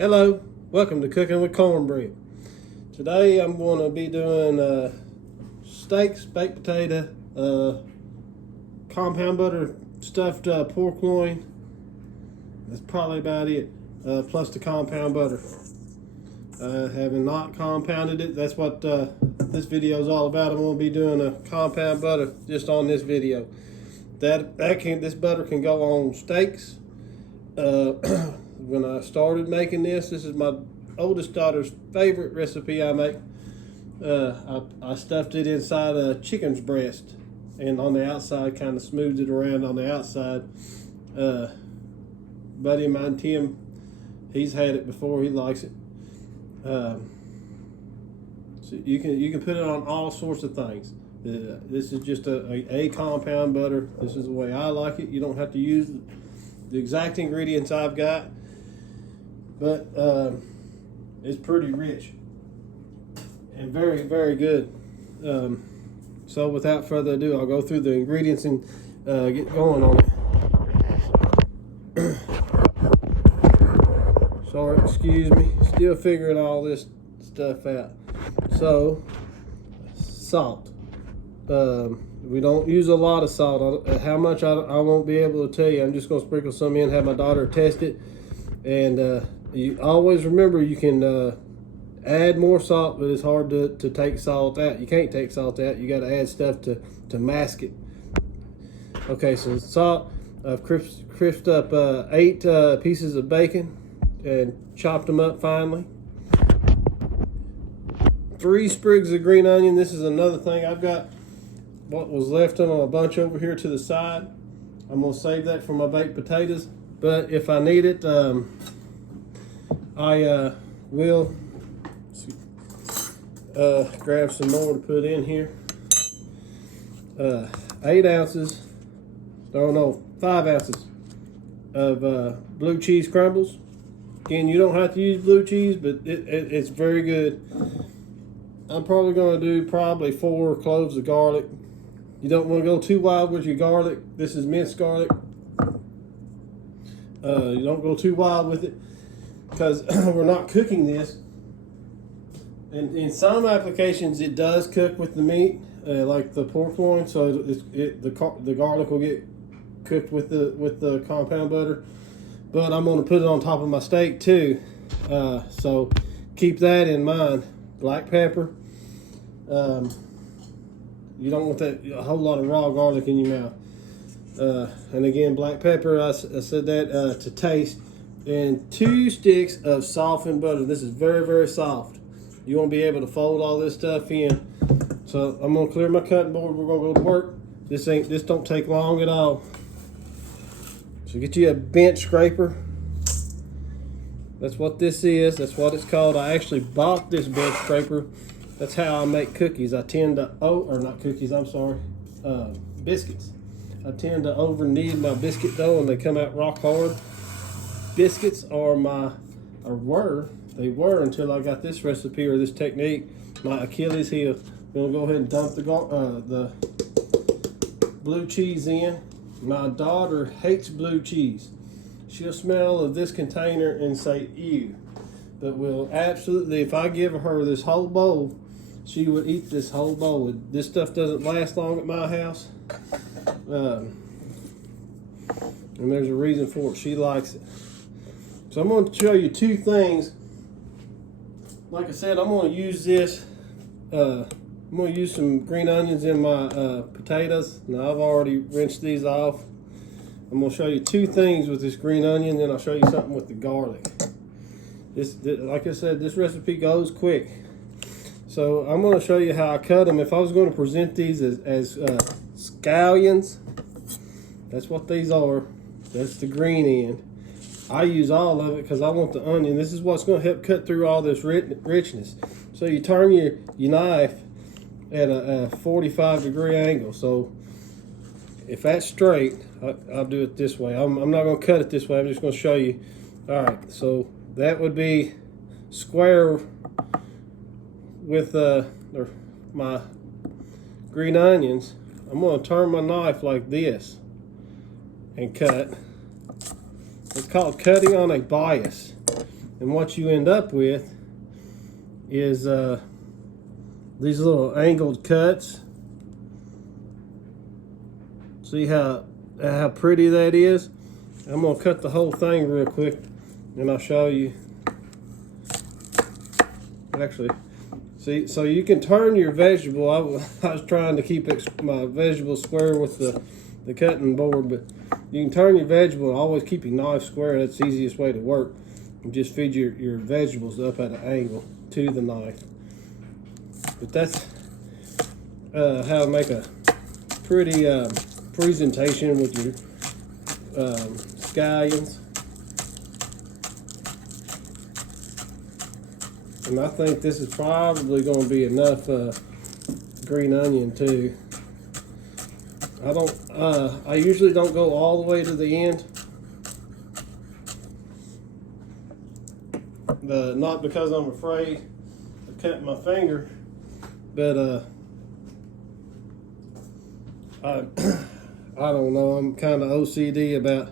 Hello, welcome to Cooking with Cornbread. Today I'm going to be doing steaks, baked potato, compound butter stuffed pork loin. That's probably about it, plus the compound butter. Having not compounded it, that's what this video is all about. I'm going to be doing a compound butter just on this video. This butter can go on steaks. When I started making this is my oldest daughter's favorite recipe I make. I stuffed it inside a chicken's breast, and on the outside kind of smoothed it around on the outside. Buddy of mine, Tim, he's had it before. He likes it. So you can put it on all sorts of things. This is just a compound butter. This is the way I like it. You don't have to use the exact ingredients I've got, but it's pretty rich and very, very good. So without further ado, I'll go through the ingredients and get going on it. Sorry, excuse me, still figuring all this stuff out. So, salt. We don't use a lot of salt. How much I won't be able to tell you. I'm just going to sprinkle some in, have my daughter test it. And you always remember you can add more salt, but it's hard to take salt out. You can't take salt out. You got to add stuff to mask it. Okay, so salt. I've crisped up 8 pieces of bacon and chopped them up finely. 3 sprigs of green onion. This is another thing. I've got what was left on a bunch over here to the side. I'm going to save that for my baked potatoes, but if I need it, I will grab some more to put in here. 8 ounces, oh no, 5 ounces of blue cheese crumbles. Again, you don't have to use blue cheese, but it's very good. I'm probably going to do 4 cloves of garlic. You don't want to go too wild with your garlic. This is minced garlic. You don't go too wild with it because we're not cooking this. And in some applications, it does cook with the meat, like the pork loin. So the garlic will get cooked with the compound butter. But I'm going to put it on top of my steak too. So keep that in mind. Black pepper. You don't want a whole lot of raw garlic in your mouth. And again, black pepper, I said that to taste. And 2 sticks of softened butter. This is very, very soft. You won't be able to fold all this stuff in. So I'm gonna clear my cutting board. We're gonna go to work. This don't take long at all. So get you a bench scraper. That's what this is. That's what it's called. I actually bought this bench scraper. That's how I make cookies. I tend to, not cookies, I'm sorry, biscuits. I tend to over knead my biscuit dough and they come out rock hard. Biscuits they were until I got this recipe or this technique, my Achilles heel. I'm gonna go ahead and dump the blue cheese in. My daughter hates blue cheese. She'll smell of this container and say, ew. But will absolutely, if I give her this whole bowl, she would eat this whole bowl. This stuff doesn't last long at my house. And there's a reason for it. She likes it. So I'm going to show you 2 things. Like I said, I'm going to use this. I'm going to use some green onions in my potatoes. Now I've already rinsed these off. I'm going to show you 2 things with this green onion, then I'll show you something with the garlic. Like I said, this recipe goes quick. So I'm going to show you how I cut them. If I was going to present these as scallions, that's what these are. That's the green end. I use all of it because I want the onion. This is what's going to help cut through all this richness. So you turn your knife at a 45-degree angle. So if that's straight, I'll do it this way. I'm not going to cut it this way. I'm just going to show you. All right, so that would be square with my green onions. I'm going to turn my knife like this and cut. It's called cutting on a bias. And what you end up with is these little angled cuts. See how pretty that is? I'm gonna cut the whole thing real quick and I'll show you. Actually, see, so you can turn your vegetable. I was trying to keep my vegetable square with the cutting board, but you can turn your vegetable and always keep your knife square. That's the easiest way to work. You just feed your vegetables up at an angle to the knife. But that's how to make a pretty presentation with your scallions. And I think this is probably going to be enough green onion too. I usually don't go all the way to the end. Not because I'm afraid of cutting my finger, but I don't know. I'm kind of OCD about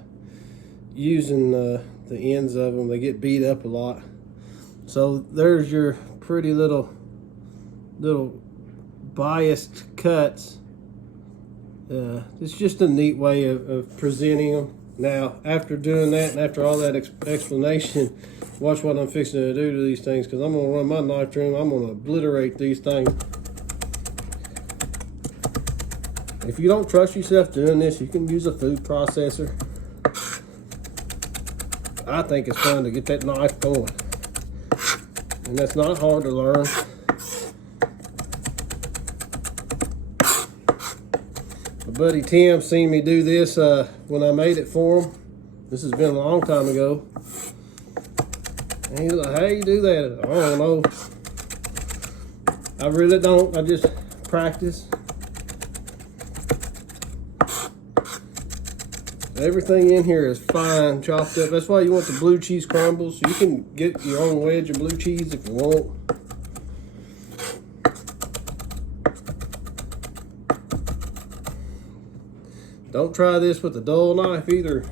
using the ends of them. They get beat up a lot. So there's your pretty little biased cuts. It's just a neat way of presenting them. Now, after doing that and after all that explanation, watch what I'm fixing to do to these things, because I'm going to run my knife through them. I'm going to obliterate these things. If you don't trust yourself doing this, you can use a food processor. I think it's fun to get that knife going. And that's not hard to learn. My buddy Tim seen me do this when I made it for him. This has been a long time ago. And he's like, how you do that? I don't know. I really don't. I just practice. Everything in here is fine chopped up. That's why you want the blue cheese crumbles. You can get your own wedge of blue cheese if you want. Don't try this with a dull knife either.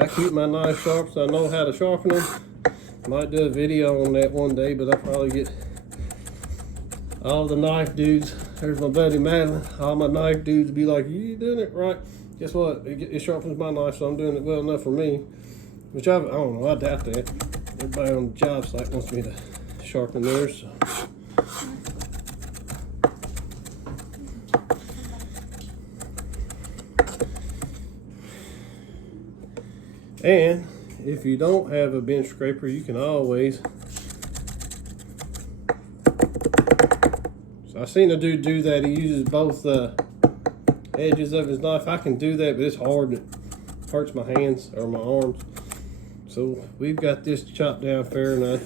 I keep my knife sharp so I know how to sharpen them. Might do a video on that one day, but I'll probably get all the knife dudes. There's my buddy Madeline. All my knife dudes be like, you doing it right. Guess what? It sharpens my knife, so I'm doing it well enough for me. Which I don't know, I doubt that. Everybody on the job site wants me to sharpen theirs. So. And if you don't have a bench scraper, you can always. So I seen a dude do that. He uses both edges of his knife. I can do that, but it's hard. It hurts my hands or my arms. So we've got this chopped down fair enough.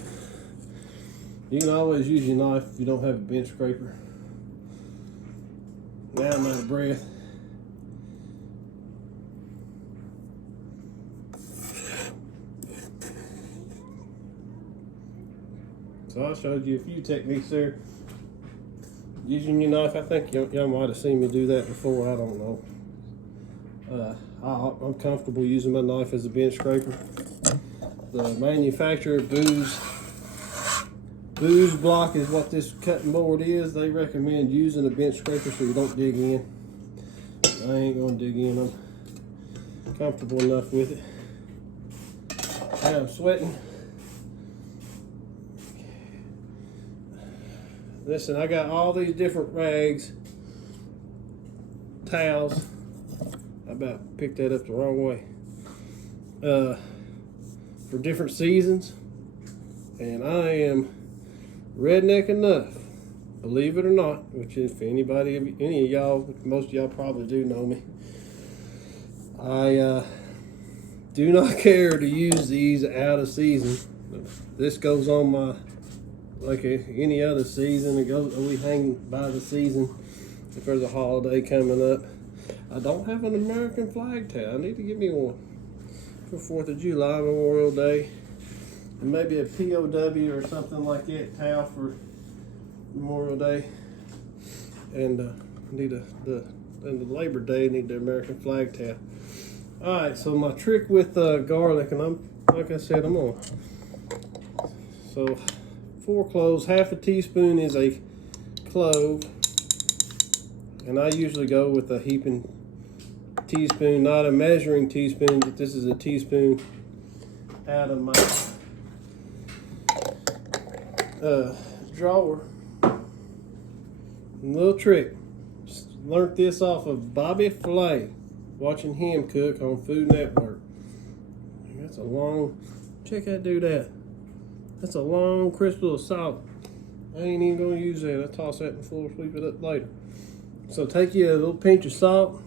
You can always use your knife if you don't have a bench scraper. Now I'm out of breath. So I showed you a few techniques there. Using your knife, I think y'all might have seen me do that before, I don't know. I'm comfortable using my knife as a bench scraper. The manufacturer, Booz Block is what this cutting board is. They recommend using a bench scraper so you don't dig in. I ain't gonna dig in, I'm comfortable enough with it. Now I'm sweating. Listen, I got all these different rags, towels. I about picked that up the wrong way. For different seasons. And I am redneck enough, believe it or not, which if any of y'all, most of y'all probably do know me. I do not care to use these out of season. This goes on my like any other season. It goes, we hang by the season if there's a holiday coming up. I don't have an American flag towel. I need to get me one for 4th of July, Memorial Day, and maybe a POW or something like that towel for Memorial Day. And need the Labor Day, need the American flag towel. All right, so my trick with garlic, and I'm like I said, I'm gonna, so 4 cloves, half a teaspoon is a clove, and I usually go with a heaping teaspoon, not a measuring teaspoon, but this is a teaspoon out of my drawer. Little trick, learned this off of Bobby Flay, watching him cook on Food Network. That's a long, check that dude out. That's a long crisp little salt. I ain't even gonna use that. I'll toss that in the floor, sweep it up later. So take you a little pinch of salt,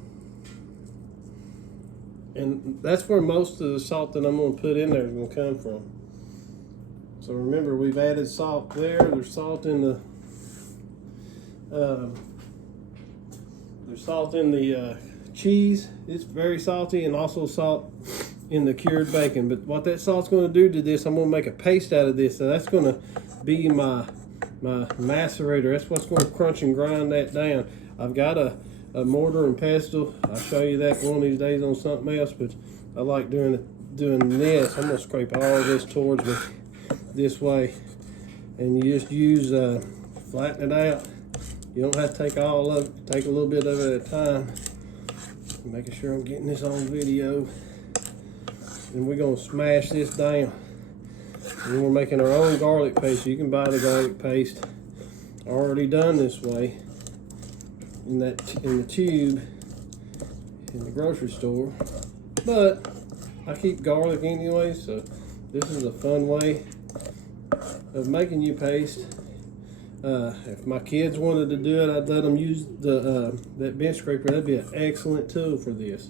and that's where most of the salt that I'm gonna put in there is gonna come from. So remember, we've added salt there. There's salt in the cheese. It's very salty, and also salt in the cured bacon. But what that salt's going to do to this, I'm going to make a paste out of this. So that's going to be my macerator. That's what's going to crunch and grind that down. I've got a mortar and pestle. I'll show you that one of these days on something else. But I like doing this. I'm going to scrape all this towards me this way, and you just use flatten it out. You don't have to take all of it. Take a little bit of it at a time. Making sure I'm getting this on video. And we're gonna smash this down. And we're making our own garlic paste. You can buy the garlic paste already done this way in the tube in the grocery store. But I keep garlic anyway, so this is a fun way of making you paste. If my kids wanted to do it, I'd let them use that bench scraper. That'd be an excellent tool for this.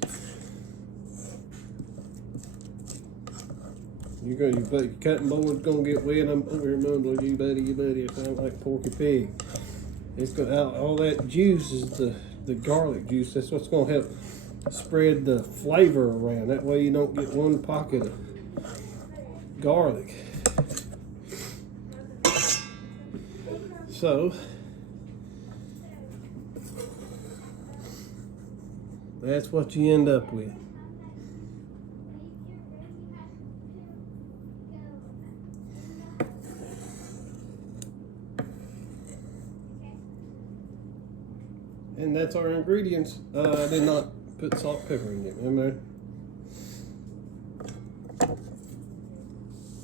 Your cutting board's gonna get wet. I'm over here mumbling, you buddy. I sound like Porky Pig. It's got all that juice is the garlic juice. That's what's gonna help spread the flavor around. That way you don't get one pocket of garlic. So that's what you end up with. And that's our ingredients. I did not put salt and pepper in it, remember?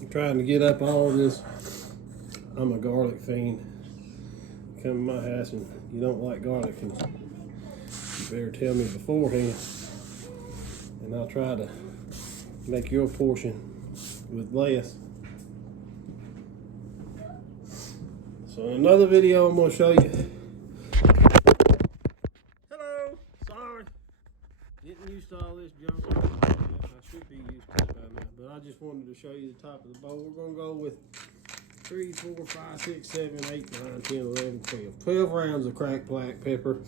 I'm trying to get up all this. I'm a garlic fiend. Come to my house and you don't like garlic, and you better tell me beforehand, and I'll try to make your portion with less. So in another video, I'm going to show you. Hello, sorry, getting used to all this junk. I should be used to it by now, but I just wanted to show you the top of the bowl. We're going to go with 3, 4, 5, 6, 7, 8, 9, 10, 11, 12. 12 rounds of cracked black pepper.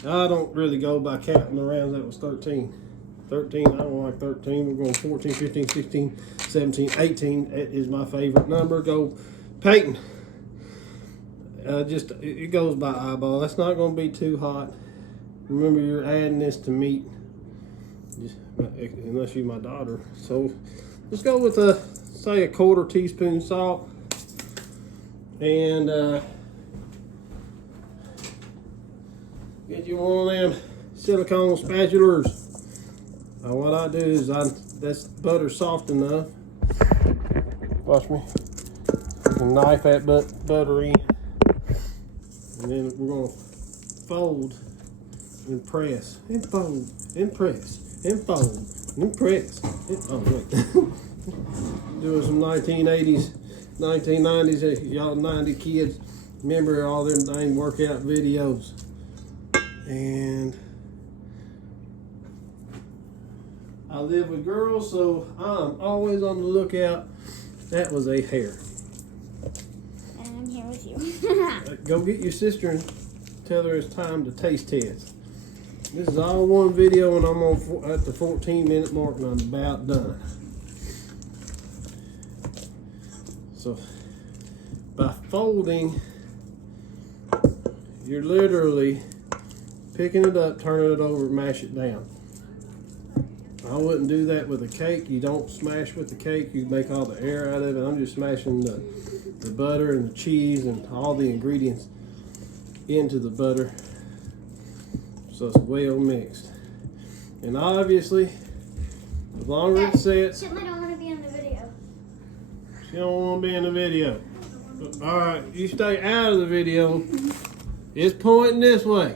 I don't really go by counting the rounds. That was 13. 13, I don't like 13. We're going 14, 15, 16, 17, 18. That is my favorite number. Go Peyton. It goes by eyeball. That's not going to be too hot. Remember, you're adding this to meat. Unless you're my daughter. So let's go with say a 1/4 teaspoon salt. And get you one of them silicone spatulas. What I do is that's butter soft enough. Watch me. You can knife that butter in, and then we're gonna fold and press and fold and press and fold and press. Oh wait, doing some 1980s. 1990s, y'all 90 kids remember all them dang workout videos. And I live with girls, so I'm always on the lookout. That was a hair. And I'm here with you. Go get your sister and tell her it's time to taste test. This is all one video, and I'm at the 14-minute mark, and I'm about done. So by folding, you're literally picking it up, turning it over, mash it down. I wouldn't do that with a cake. You don't smash with the cake. You make all the air out of it. I'm just smashing the butter and the cheese and all the ingredients into the butter so it's well mixed. And obviously, the longer it sets, She don't want to be in the video. she don't want to be in the video. All right, you stay out of the video. It's pointing this way.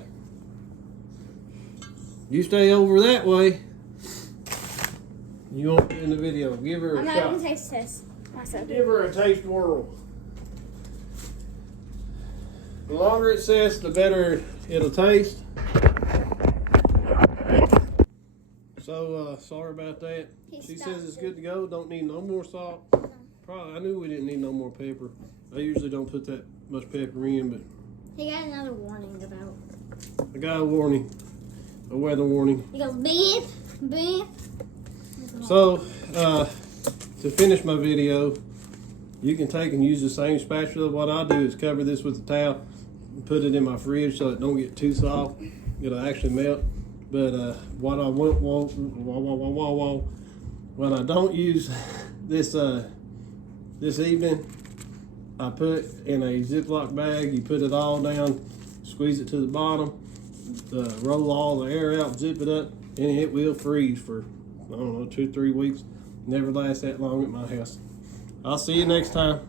You stay over that way. You won't be in the video. Give her a I'm shot. not even taste this myself. Give her a taste whirl. The longer it sets, the better it'll taste. So, sorry about that. She says it's good to go. Don't need no more salt. Probably, I knew we didn't need no more pepper. I usually don't put that much pepper in, but He got another warning about. I got a warning. A weather warning. He goes, beef, beef. So, to finish my video, you can take and use the same spatula. What I'll do is cover this with a towel and put it in my fridge so it don't get too soft. It'll actually melt. But what I when I don't use this this evening, I put in a Ziploc bag. You put it all down, squeeze it to the bottom, roll all the air out, zip it up, and it will freeze for, I don't know, 2-3 weeks. Never lasts that long at my house. I'll see you next time.